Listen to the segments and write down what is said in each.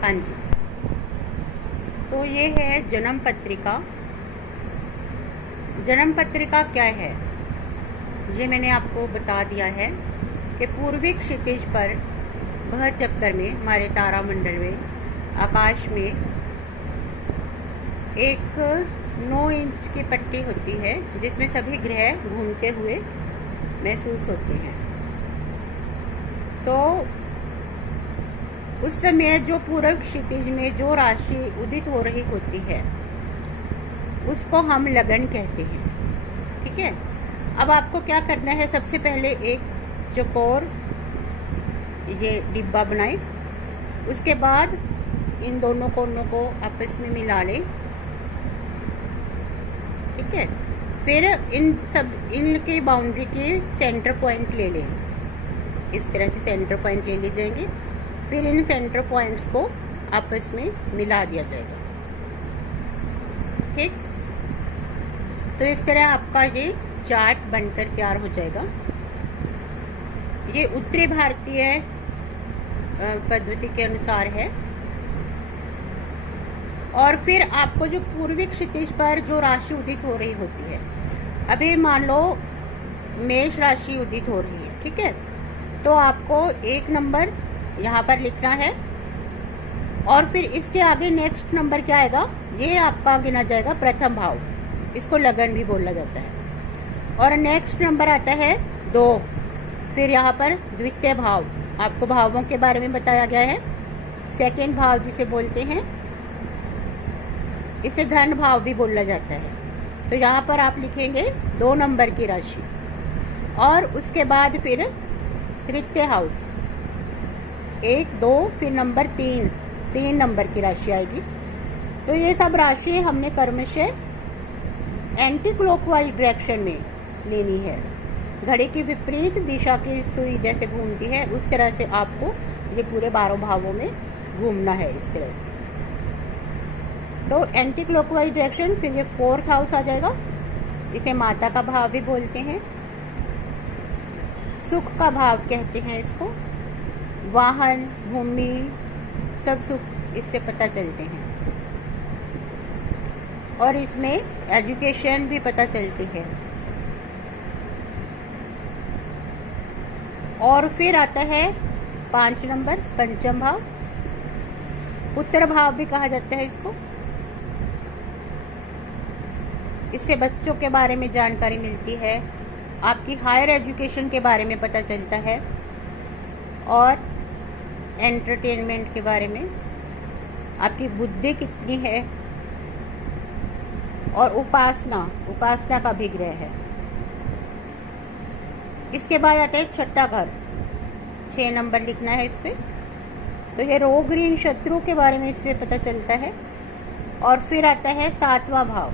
हाँ जी, तो ये है जन्म पत्रिका। जन्म पत्रिका क्या है ये मैंने आपको बता दिया है कि पूर्वी क्षितिज पर वह चक्कर में हमारे तारामंडल में आकाश में एक 9 इंच की पट्टी होती है जिसमें सभी ग्रह घूमते हुए महसूस होते हैं। तो उस समय जो पूर्व क्षितिज में जो राशि उदित हो रही होती है उसको हम लगन कहते हैं। ठीक है, अब आपको क्या करना है, सबसे पहले एक चौकोर ये डिब्बा बनाएं, उसके बाद इन दोनों कोनों को आपस में मिला लें। ठीक है, फिर इनके बाउंड्री के सेंटर पॉइंट ले लें। इस तरह से सेंटर पॉइंट ले लिए जाएंगे, फिर इन सेंटर पॉइंट्स को आपस में मिला दिया जाएगा। ठीक, तो इस तरह आपका ये चार्ट बनकर तैयार हो जाएगा। ये उत्तरी भारतीय पद्धति के अनुसार है। और फिर आपको जो पूर्वी क्षितिज पर जो राशि उदित हो रही होती है, अभी मान लो मेष राशि उदित हो रही है, ठीक है, तो आपको 1 नंबर यहाँ पर लिखना है और फिर इसके आगे नेक्स्ट नंबर क्या आएगा, ये आपका गिना जाएगा प्रथम भाव, इसको लगन भी बोला जाता है। और नेक्स्ट नंबर आता है 2, फिर यहाँ पर द्वितीय भाव, आपको भावों के बारे में बताया गया है। सेकंड भाव जिसे बोलते हैं, इसे धन भाव भी बोला जाता है। तो यहाँ पर आप लिखेंगे 2 नंबर की राशि और उसके बाद फिर तृतीय हाउस 1, 2, फिर नंबर 3 नंबर की राशि आएगी। तो ये सब राशि हमने क्रमशः एंटी क्लॉकवाइज डायरेक्शन में लेनी है। घड़ी की विपरीत दिशा की सुई जैसे घूमती है उस तरह से आपको ये पूरे 12 भावों में घूमना है, इस तरह से। तो एंटी क्लॉकवाइज डायरेक्शन, फिर ये 4th हाउस आ जाएगा, इसे माता का भाव भी बोलते हैं, सुख का भाव कहते हैं इसको। वाहन, भूमि, सब सुख इससे पता चलते हैं और इसमें एजुकेशन भी पता चलती है। और फिर आता है 5 नंबर पंचम भाव, पुत्र भाव भी कहा जाता है इसको। इससे बच्चों के बारे में जानकारी मिलती है, आपकी हायर एजुकेशन के बारे में पता चलता है और एंटरटेनमेंट के बारे में, आपकी बुद्धि कितनी है। और उपासना का भी ग्रह है। इसके बाद आता है छठा घर, 6 नंबर लिखना है इस पे। तो ये रोग ऋण शत्रु के बारे में इससे पता चलता है। और फिर आता है 7वां भाव,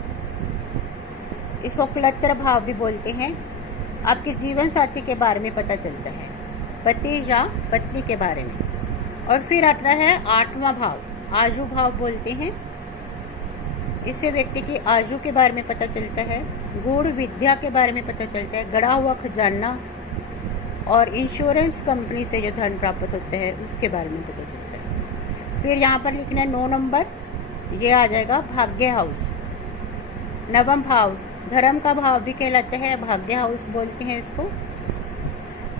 इसको क्लत्र भाव भी बोलते हैं, आपके जीवन साथी के बारे में पता चलता है, पति या पत्नी के बारे में। और फिर आता है 8वां भाव, आजू भाव बोलते हैं, इससे व्यक्ति की आजू के बारे में पता चलता है, गूढ़ विद्या के बारे में पता चलता है, गड़ा हुआ खजाना और इंश्योरेंस कंपनी से जो धन प्राप्त होता है उसके बारे में पता चलता है। फिर यहाँ पर लिखना है 9 नंबर, ये आ जाएगा भाग्य हाउस। 9वां भाव धर्म का भाव भी कहलाता है, भाग्य हाउस बोलते हैं इसको,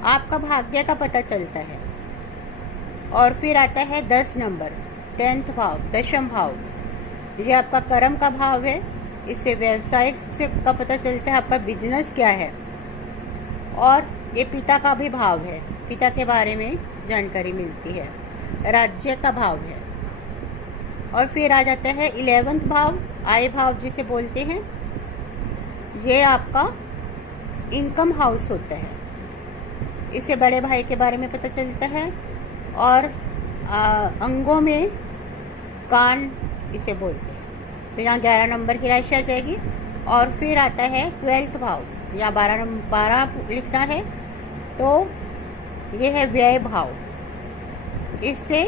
आपका भाग्य का पता चलता है। और फिर आता है 10 नंबर 10th भाव, दशम भाव, ये आपका कर्म का भाव है, इससे व्यवसाय से का पता चलता है, आपका बिजनेस क्या है। और ये पिता का भी भाव है, पिता के बारे में जानकारी मिलती है, राज्य का भाव है। और फिर आ जाता है 11th भाव, आय भाव जिसे बोलते हैं, ये आपका इनकम हाउस होता है, इससे बड़े भाई के बारे में पता चलता है। और अंगों में कान इसे बोलते हैं। तो यहाँ 11 नंबर की राशि आ जाएगी। और फिर आता है 12th भाव, या 12 लिखना है, तो ये है व्यय भाव, इससे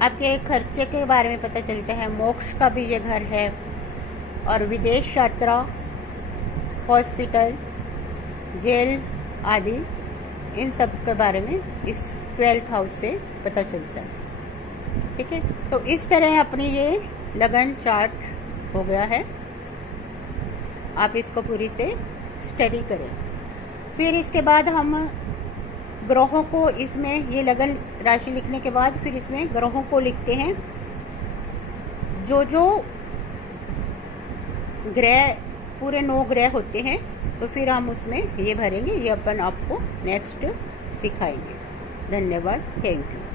आपके खर्चे के बारे में पता चलता है, मोक्ष का भी ये घर है। और विदेश यात्रा, हॉस्पिटल, जेल आदि, इन सब के बारे में इस 12th हाउस से पता चलता है। ठीक है, तो इस तरह अपनी ये लगन चार्ट हो गया है। आप इसको पूरी से स्टडी करें। फिर इसके बाद हम ग्रहों को, इसमें ये लगन राशि लिखने के बाद फिर इसमें ग्रहों को लिखते हैं। जो जो ग्रह, पूरे 9 ग्रह होते हैं, तो फिर हम उसमें ये भरेंगे। ये अपन आपको नेक्स्ट सिखाएंगे। धन्यवाद, थैंक यू।